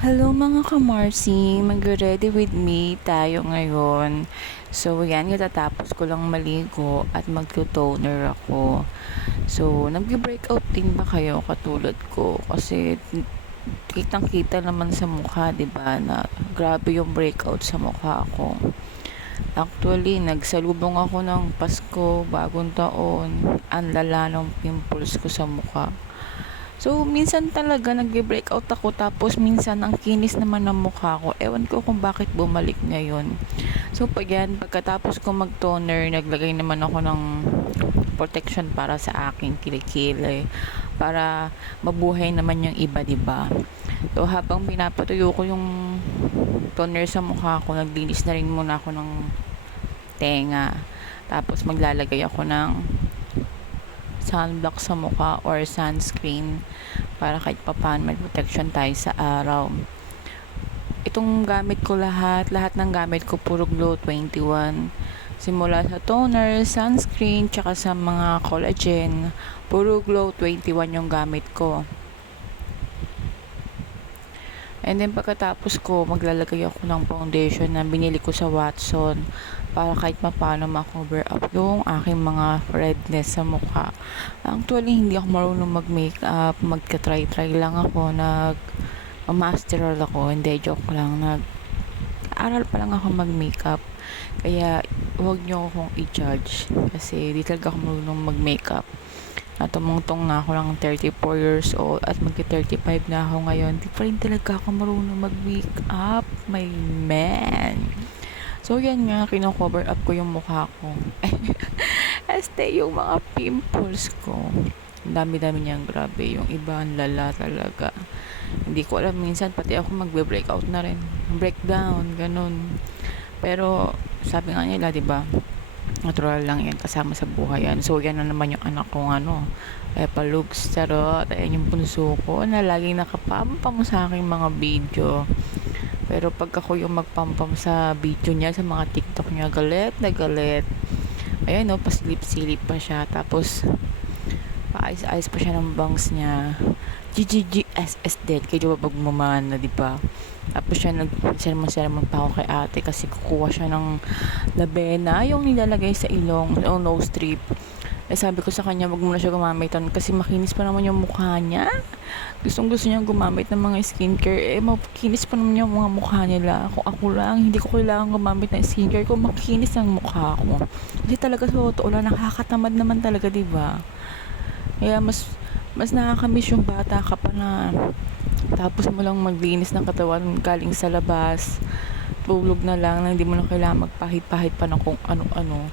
Hello mga kamarsi, mag-ready with me tayo ngayon. So yan, katatapos ko lang maligo at magto-toner ako. So, nag-breakout din ba kayo katulad ko? Kasi kitang-kita naman sa mukha, 'di ba, na grabe yung breakout sa mukha ko. Actually, nagsalubong ako ng Pasko, bagong taon. Ang lala ng pimples ko sa mukha. So, minsan talaga nagbe-breakout ako tapos minsan ang kinis naman ng mukha ko. Ewan ko kung bakit bumalik ngayon. So, pagkatapos ko mag-toner, naglagay naman ako ng protection para sa aking kilikili. Para mabuhay naman yung iba, 'di ba? So, habang pinapatuyo ko yung toner sa mukha ko, naglinis na rin muna ako ng tenga. Tapos maglalagay ako ng sunblock sa mukha or sunscreen para kahit papaano may protection tayo sa araw. Itong gamit ko lahat ng gamit ko puro Glow 21. Simula sa toner, sunscreen, tsaka sa mga collagen, puro Glow 21 yung gamit ko. And then pagkatapos ko, maglalagay ako ng foundation na binili ko sa Watson para kahit paano ma-cover up yung aking mga redness sa mukha. Actually, hindi ako marunong mag-makeup. Magka-try lang ako. Masteral ako. Hindi, joke lang. Aral pa lang ako mag-makeup. Kaya, huwag nyo akong i-judge. Kasi, di talaga ako marunong mag-makeup. Tumungtong na ako ng 34 years old at magki-35 na ako ngayon. Di pa rin talaga ako marunong mag-makeup. My man. So, yan nga, kino-cover up ko yung mukha ko. Este, yung mga pimples ko. Ang dami-dami niyang grabe. Yung iba, ang lala talaga. Hindi ko alam, minsan pati ako magbe-breakout na rin. Breakdown, ganun. Pero, sabi nga nila, di ba? Natural lang yan, kasama sa buhay yan. So, yan na naman yung anak kong Epalugs, charot. Ayan yung punso ko na laging nakapampam sa aking mga video. Pero pag ako yung magpampam sa video niya, sa mga TikTok niya, galit na galit. Ayan, no, pasilip-silip pa siya. Tapos, paayos-ayos pa siya ng bangs niya. GGGSS dead. Kayo ba pagmamana, di ba? Tapos siya nag-sermon pa ako kay ate kasi kukuha siya ng labena, yung nilalagay sa ilong, o nose strip. Eh sabi ko sa kanya, wag muna siya gumamitan kasi makinis pa naman yung mukha niya. Gusto niya gumamit ng mga skincare. Eh, makinis pa naman yung mga mukha nila. Kung ako lang, hindi ko kailangan gumamit ng skincare kung makinis ang mukha ko. Kasi talaga sa totoo lang, nakakatamad naman talaga, di ba? Kaya mas nakakamiss yung bata ka pa na tapos mo lang maglinis ng katawan galing sa labas, tulog na lang na hindi mo na kailangan magpahit-pahit pa ng kung ano-ano.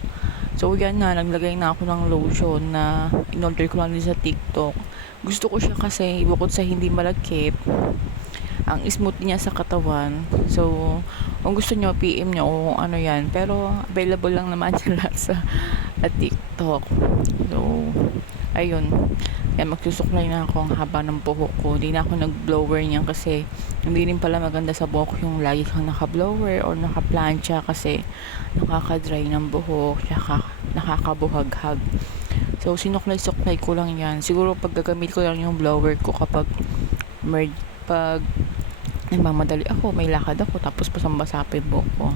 So yan nga, naglagay na ako ng lotion na in-order ko lang din sa TikTok. Gusto ko siya kasi bukod sa hindi malagkit, ang smooth niya sa katawan. So kung gusto nyo, PM nyo kung ano yan. Pero available lang naman siya lahat sa TikTok. So ayun, kaya magsusuklay na ako ang haba ng buhok ko. Hindi na ako nag-blower niyan kasi hindi rin pala maganda sa buhok yung lagi kang naka-blower or naka-plancha kasi nakaka-dry ng buhok, tsaka nakakabuhaghag. So sinuklay-suklay ko lang yan. Siguro pag gagamit ko lang yung blower ko kapag pag nagmamadali ako, may lakad ako, tapos pasambasa pa yung buhok ko.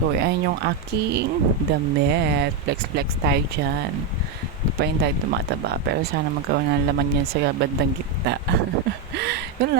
So, ayan yung aking damit. Flex-flex tayo dyan. Hindi pa rin tayo tumataba. Pero sana magkaroon ng laman yan sa bandang gitna. Yun lang.